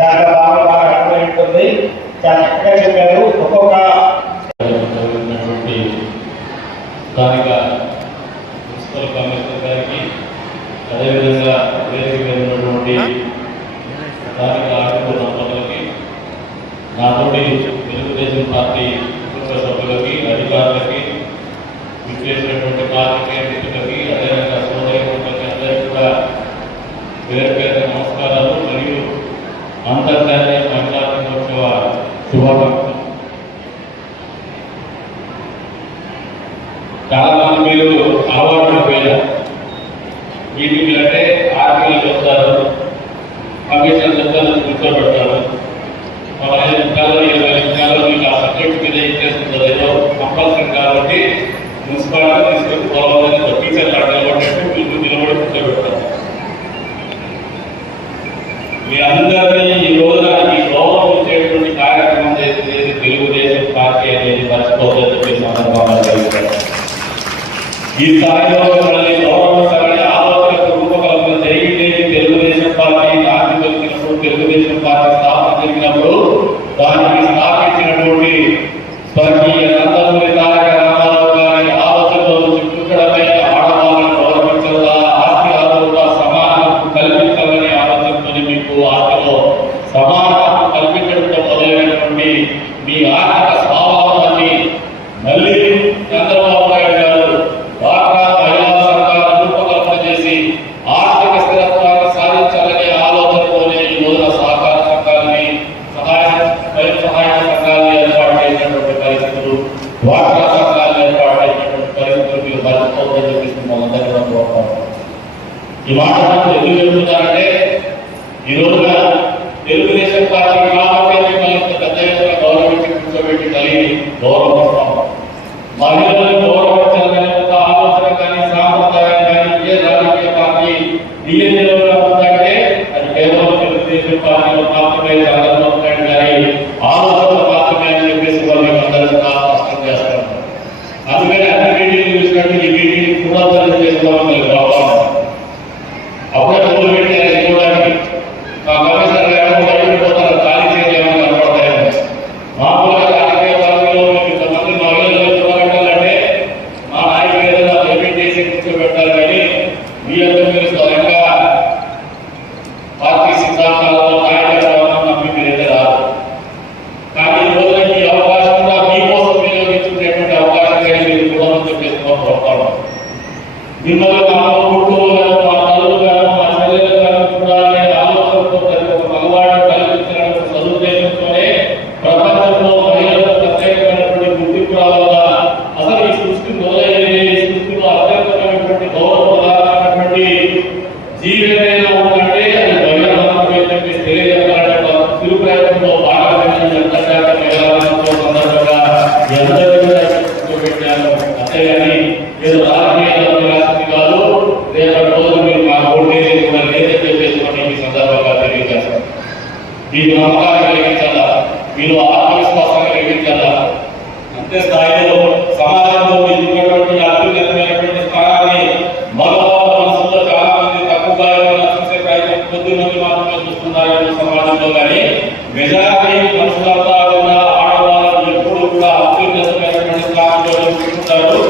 చాలా బాగా బాగా అర్థమైపోతుంది. చాలా చక్కగా చెప్పారు. ఒక్కొక్క సభ చాలా మంది మీరు అలవాటు పోయారు మీటింగ్లు అంటే ఆర్మీలు చెప్తారు కమిషన్లు చెప్తారు కూర్చోబెట్టారు సందర్భాలు ఈ స్థాయిలో నిలవడం అంటే అది కేవలం తెలుగుదేశం పార్టీలో మాత్రమే కాదు. అంతేగాని ఏదో మీరు మా ఓటేది కూడా ఈ సందర్భంగా తెలియజేస్తాం మీకు నమ్మకాన్ని కలిగించాలా? మీరు ఆత్మవిశ్వాసాన్ని కలిగించాలా? అంతే స్థాయిలో సమాజంలో మీరు ఉన్నటువంటి అత్యున్నతమైనటువంటి స్థానాన్ని మరో మనసులో చాలా మంది తక్కువగా చూసే ప్రయత్నం కొద్ది మాత్రమే చూస్తున్నారు సమాజంలో కానీ మెజారిటీ మనుషులంతా కూడా ఆడవాళ్ళు ఎప్పుడు కూడా అత్యున్నతమైనటువంటి స్థానంలో చూసుకుంటారు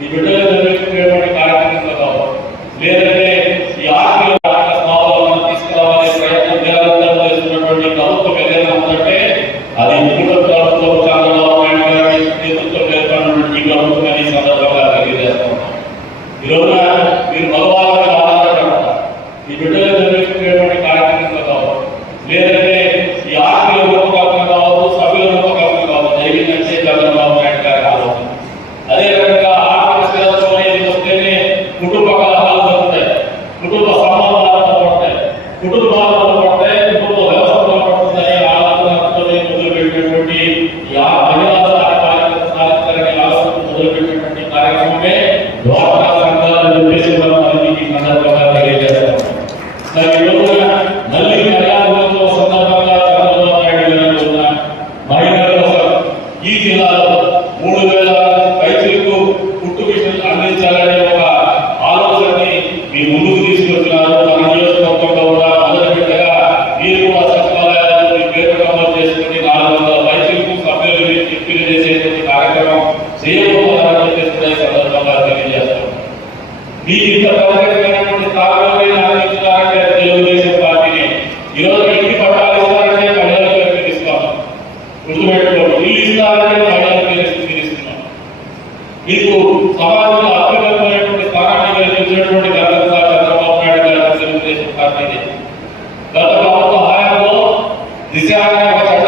The middle ইসলামের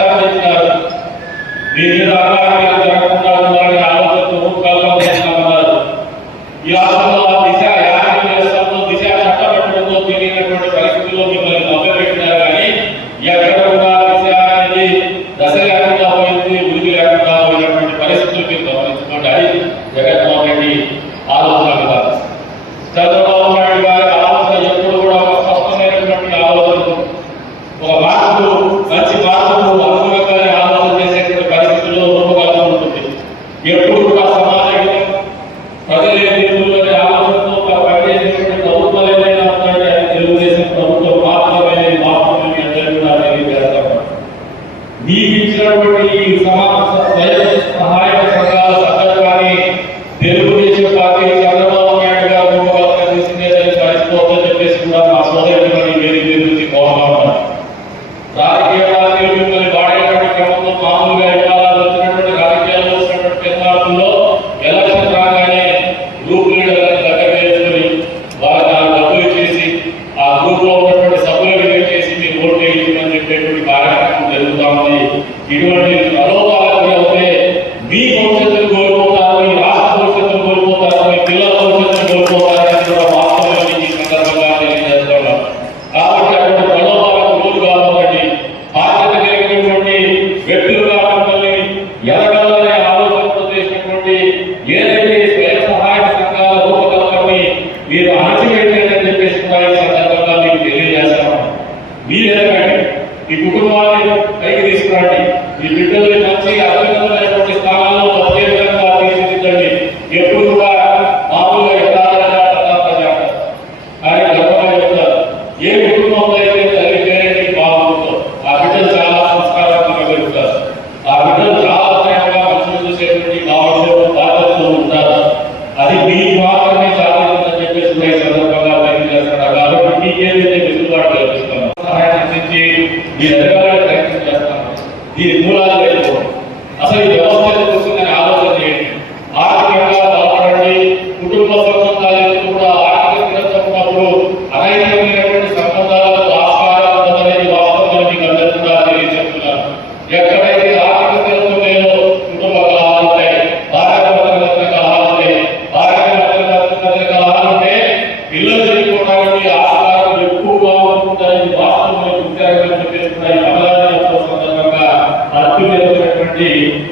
మీరు ఆచిపెట్టండి సందర్భంగా మీకు తెలియజేస్తాం మీరు ఎదగండి కుటుంబాలు Yeah. day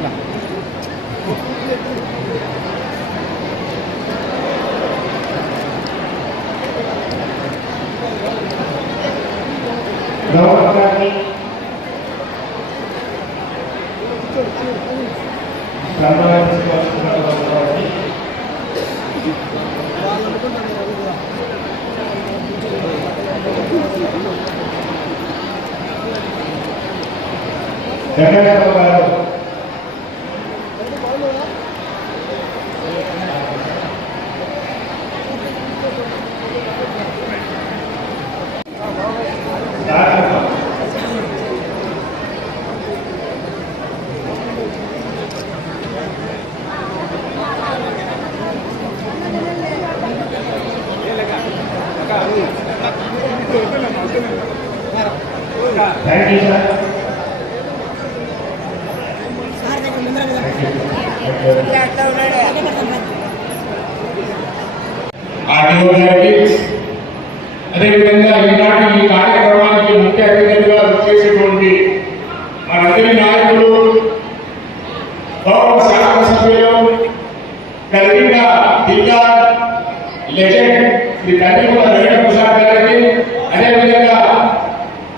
Dạ cái đó không đâu. Thank you, sir.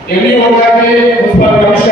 every one day, Municipal Commission